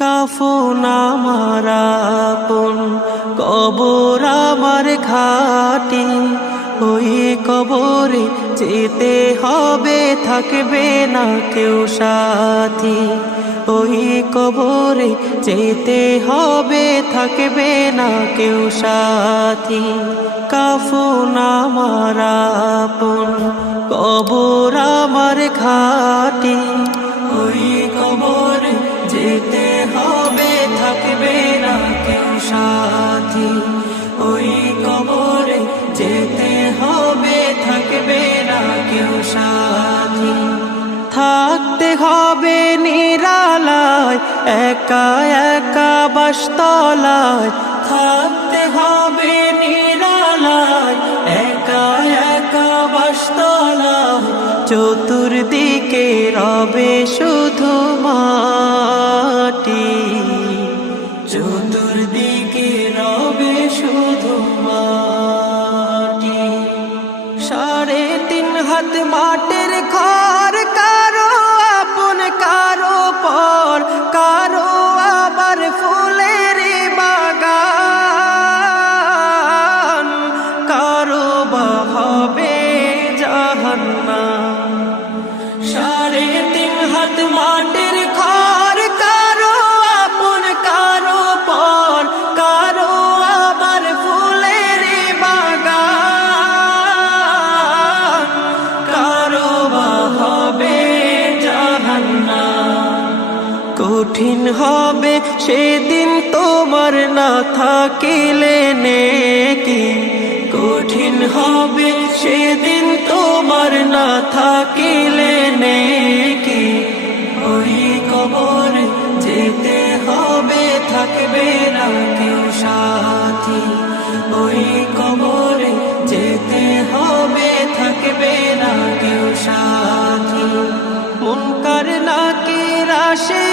কাফন আমার আপন, কবর আমার ঘাটি, ওই কবরে যেতে হবে, থাকবে না কেউ সাথী। ওই কবরে যেতে হবে, থাকবে না কেউ সাথী। কাফন আমার আপন, কবর আমার ঘাটি, ওই কবরে যেতে হবে, থাকবে না কেউ সাথী। ওই কবরে যেতে হবে, থাকবে না কেউ সাথী। থাকতে হবে নিরালায়, একা একা বাসতলায়। থাকতে হবে নিরালায়, একা একা বাসতলায়। চতুর্দিকে রবে শুধু মাটি, চতুর্দিকে রবে শুধু মাটি। 3.5 হাত মাটির ঘর, কারো আপন কারো পর, কারো আবার ফুলের বাগান, কারো বা হবে জাহান্নাম। 3.5 হাত মাটির ঘর, কারো আপন কারো পর, কারো আবার ফুলের বাগান, কারো বা হবে জাহান্নাম। কঠিন হবে সেদিন তোমার না থাকিলে নেকি, কঠিন হবে সেদিন তোমার না থাকিলে নেকি। ওই কবরে যেতে হবে, থাকবে না কেউ সাথী। ওই কবরে যেতে হবে, থাকবে না কেউ সাথী। মুনকার নাকির আসে